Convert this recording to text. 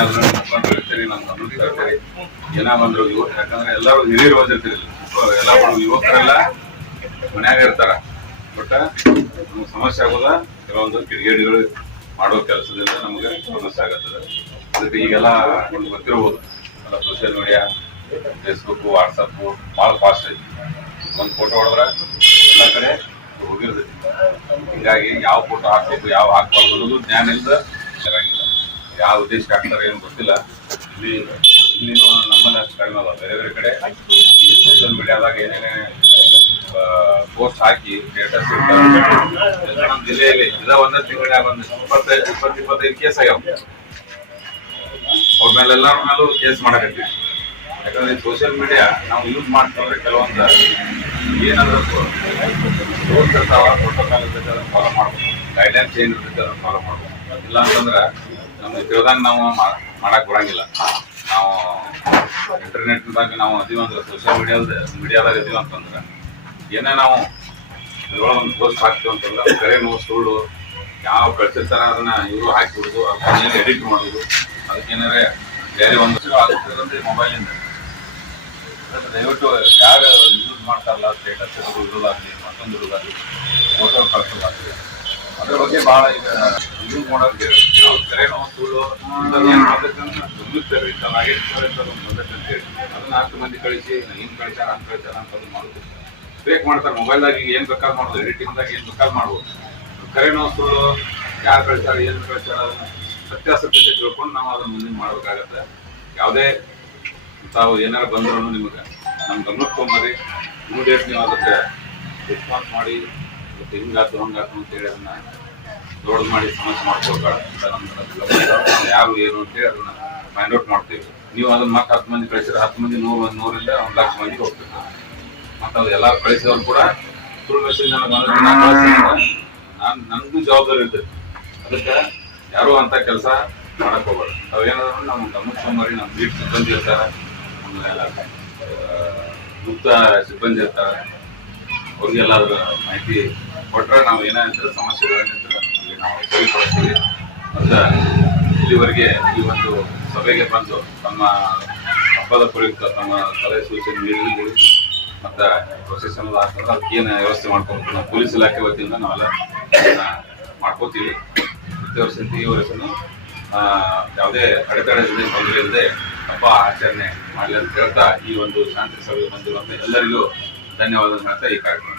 ಆದ್ರೂ ನಿಮ್ಮ ಮುಖಂಡರು ಇರ್ತೀರಿ ನಮ್ಮ ಗಮನಕ್ಕೆ ಇರ್ತೀರಿ ಜನ ಬಂದ್ರು ಇವ ಯಾಕಂದ್ರೆ ಎಲ್ಲರೂ ಹಿರಿಯರು ಬಂದಿರ್ತೀರಿ. ಎಲ್ಲ ಯುವಕರೆಲ್ಲ ಮನ್ಯಾಗ ಇರ್ತಾರ. ಬಟ್ ನಮ್ಗೆ ಸಮಸ್ಯೆ ಆಗೋದ ಕೆಲವೊಂದು ಕಿಡಿಗೇಡಿಗಳು ಮಾಡೋ ಕೆಲಸದಿಂದ ನಮ್ಗೆ ಸಮಸ್ಯೆ ಆಗುತ್ತದೆ ಅದಕ್ಕೆ ಈಗೆಲ್ಲ ಗೊತ್ತಿರಬಹುದು ಗೊತ್ತಿರ್ಬೋದು. ಎಲ್ಲ ಸೋಷಿಯಲ್ ಮೀಡಿಯಾ ಫೇಸ್ಬುಕ್ ವಾಟ್ಸಪ್ ಭಾಳ ಫಾಸ್ಟ್ ಐತಿ. ಒಂದು ಫೋಟೋ ಹೊಡೆದ್ರೆ ಎಲ್ಲ ಕಡೆ ಹೋಗಿರ್ತೈತಿ. ಹಿಂಗಾಗಿ ಯಾವ ಫೋಟೋ ಹಾಕ್ಬೇಕು, ಯಾವ ಹಾಕ್ಬಾರ್ದು ಅನ್ನೋದು ಜ್ಞಾನ ಇಲ್ಲದ ಇರಂಗಿಲ್ಲ ಯಾವ ಉದ್ದೇಶಕ್ಕೆ ಆಗ್ತಾರೆ ಏನು ಗೊತ್ತಿಲ್ಲ. ಇಲ್ಲಿ ಇಲ್ಲಿನೂ ನಮ್ಮಲ್ಲಿ ಅಷ್ಟು ಕಡಿಮೆ ಬೇರೆ ಬೇರೆ ಕಡೆ ಈ ಸೋಷಿಯಲ್ ಮೀಡಿಯಾದಾಗ ಏನೇನೇ ಪೋಸ್ಟ್ ಹಾಕಿ ಸ್ಟೇಟಸ್ ನಮ್ಮ ಜಿಲ್ಲೆಯಲ್ಲಿ ಇದ ಒಂದೇ ತಿಂಗಳಾಗ ಒಂದು ಇಪ್ಪತ್ತೈದು, ಇಪ್ಪತ್ತು, ಇಪ್ಪತ್ತೈದು ಕೇಸ್ ಆಗ್ಯಾವ. ಅವ್ರ ಮೇಲೆಲ್ಲರ ಮೇಲೂ ಕೇಸ್ ಮಾಡಕತ್ತೀವಿ. ಯಾಕಂದ್ರೆ ಸೋಷಿಯಲ್ ಮೀಡಿಯಾ ನಾವು ಯೂಸ್ ಮಾಡ್ತಾವ್ರೆ ಕೆಲವೊಂದು ಏನಾದ್ರೂ ಇರ್ತಾವ ಪ್ರೋಟೋಕಾಲ್ ಇರ್ತೈತೆ ಫಾಲೋ ಮಾಡ್ಬೇಕು ಗೈಡ್ಲೈನ್ಸ್ ಏನು ಅದನ್ನ ಫಾಲೋ ಮಾಡ್ಬೇಕು ಇಲ್ಲ ಅಂತಂದ್ರೆ ನಮ್ಗೆ ತಿಳಿದಾಗ ನಾವು ಮಾಡಕ್ ಬರಂಗಿಲ್ಲ. ನಾವು ಇಂಟರ್ನೆಟ್ದಾಗ ನಾವು ಅದೀವಂದ್ರೆ ಸೋಷಿಯಲ್ ಮೀಡಿಯಾದ ಮೀಡಿಯಾದಾಗ ಇದೀವಿ ಅಂತಂದ್ರೆ ಏನೇ ನಾವು ಅದ್ರೊಳಗೆ ಒಂದು ಪೋಸ್ಟ್ ಹಾಕ್ತೀವಿ ಅಂತಂದ್ರೆ ಕರೆ ನೋವು, ಸುಳ್ಳು, ಯಾವ ಕಳ್ಸಿರ್ತಾರ ಅದನ್ನ ಇವರು ಹಾಕಿಬಿಡುದು ಅದನ್ನ ಎಡಿಟ್ ಮಾಡೋದು ಅದಕ್ಕೇನಾರ ಬೇರೆ ಒಂದು ಆಗುತ್ತೆ ಮೊಬೈಲಿಂದ ದಯವಿಟ್ಟು ಯಾರು ಯೂಸ್ ಮಾಡ್ತಾರಲ್ಲ ಸ್ಟೇಟಸ್ ಇರೋದಾಗಲಿ, ಮತ್ತೊಂದು ಇರೋದಾಗಲಿ ಫೋಟೋ ಕಳ್ಸೋದಾಗಲಿ ಅದ್ರ ಬಗ್ಗೆ ಬಹಳ ಈಗ ಯೂಸ್ ಮಾಡೋದು ನಾವು ಸುಳ್ಳು ಗಮನಿಸ್ತಾರೆ ಇಂಥದ್ದು ಆಗಿರ್ತಾರೆ ಇಂಥದ್ದು ಬಂದೈತೆ ಅಂತ ಹೇಳಿ. ಅದನ್ನ ಹತ್ತು ಮಂದಿ ಕಳಿಸಿ ಹಿಂಗೆ ಕಳಿಸ್ಯಾರ, ಹಂಗ್ ಕಳಿಸ್ಯಾರ ಅದು ಮಾಡೋದು. ಬ್ರೇಕ್ ಮಾಡ್ತಾರೆ ಮೊಬೈಲ್ದಾಗ ಈಗ ಏನು ಬೇಕಾದ್ರೆ ಮಾಡೋದು ಎಡಿಟಿಂಗ್ದಾಗ ಏನು ಬೇಕಾದ್ರೆ ಮಾಡ್ಬೋದು. ಕರೆನೋ ಸುಳ್ಳು ಯಾರು ಕಳಿಸ್ಯಾರ, ಏನು ಕಳಿಸ್ಯಾರ ಅದನ್ನ ಸತ್ಯಾಸತ್ಯತೆ ತಿಳ್ಕೊಂಡು ನಾವು ಅದನ್ನ ಮುಂದಿನ ಮಾಡ್ಬೇಕಾಗತ್ತೆ. ಯಾವುದೇ ತಾವು ಏನಾರು ಬಂದ್ರು ನಿಮಗೆ ನಮ್ಮ ಗಮನಕ್ಕೆ ತೊಗೊಂಬರಿ. ಇಮಿಡಿಯೇಟ್ ನೀವು ಅದಕ್ಕೆ ರೆಸ್ಪಾನ್ಸ್ ಮಾಡಿ. ಮತ್ತೆ ಹಿಂಗಾತು ಹಂಗಾತು ಅಂತ ಹೇಳಿ ಅದನ್ನ ದೊಡ್ಡದು ಮಾಡಿ ಸಮಸ್ಯೆ ನಮ್ಮ ಯಾರು ಏನು ಅಂತೇಳಿ ಅದನ್ನ ಫೈಂಡ್ ಔಟ್ ಮಾಡ್ತೀವಿ. ನೀವು ಅದನ್ನ ಮತ್ತೆ ಹತ್ತು ಮಂದಿ ಕಳಿಸಿದ್ರೆ ಹತ್ತು ಮಂದಿ ನೂರು ಮಂದಿ ನೂರಿಂದ ಒಂದು ಲಕ್ಷ ಮಂದಿಗೆ ಹೋಗ್ಬೇಕು ಮತ್ತೆ ಅದು ಎಲ್ಲ ಕಳಿಸಿದವ್ರು ಕೂಡ ಸುಳ್ಳು ನಾನು ನನಗೂ ಜವಾಬ್ದಾರಿ ಇರ್ತೈತಿ. ಅದಕ್ಕೆ ಯಾರು ಅಂತ ಕೆಲಸ ಮಾಡಕ್ ಹೋಗ್ಬಾರ್ದು ಅವೇನಾದ್ರು ನಮ್ಮ ತಮ್ಮ ಸೋಮಾರಿ ನಮ್ಮ ಬೀಟ್ ಸಿಬ್ಬಂದಿ ಇರ್ತಾರೆ. ಮುಕ್ತ ಸಿಬ್ಬಂದಿ ಇರ್ತಾರೆ. ಅವ್ರಿಗೆಲ್ಲ ಮಾಹಿತಿ ಕೊಟ್ರೆ ನಾವು ಏನಂತ ಸಮಸ್ಯೆಗಳೇನಿದ್ರೆ ಇಲ್ಲಿ ನಾವು ಸರಿಪಡಿಸ್ತೀವಿ ಮತ್ತು ಇಲ್ಲಿವರೆಗೆ ಈ ಒಂದು ಸಭೆಗೆ ಬಂದು ತಮ್ಮ ಹಬ್ಬದ ಪ್ರಯುಕ್ತ ತಮ್ಮ ಸಲಹೆ ಸೂಚನೆ ನೀಡಿದ್ದೀವಿ ಮತ್ತು ಪ್ರೊಸೆಷನ್ ಹಾಕಿದ್ರೆ ಅದಕ್ಕೆ ಏನು ವ್ಯವಸ್ಥೆ ಮಾಡ್ಕೊಬೇಕು. ನಾವು ಪೊಲೀಸ್ ಇಲಾಖೆ ವತಿಯಿಂದ ನಾವೆಲ್ಲ ಮಾಡ್ಕೋತೀವಿ. ಪ್ರತಿ ವರ್ಷದಿಂದ ಈ ವರ್ಷನೂ ಯಾವುದೇ ಅಡೆತಡೆ ಇಲ್ಲದೆ ತೊಂದರೆ ಇಲ್ಲದೆ ಹಬ್ಬ ಆಚರಣೆ ಮಾಡಲಿ ಅಂತ ಹೇಳ್ತಾ ಈ ಒಂದು ಶಾಂತಿ ಸಭೆಗೆ ಬಂದಿರುವಂತೆ ಎಲ್ಲರಿಗೂ ಧನ್ಯವಾದ ಹೇಳ್ತಾ ಈ ಕಾರ್ಯಕ್ರಮ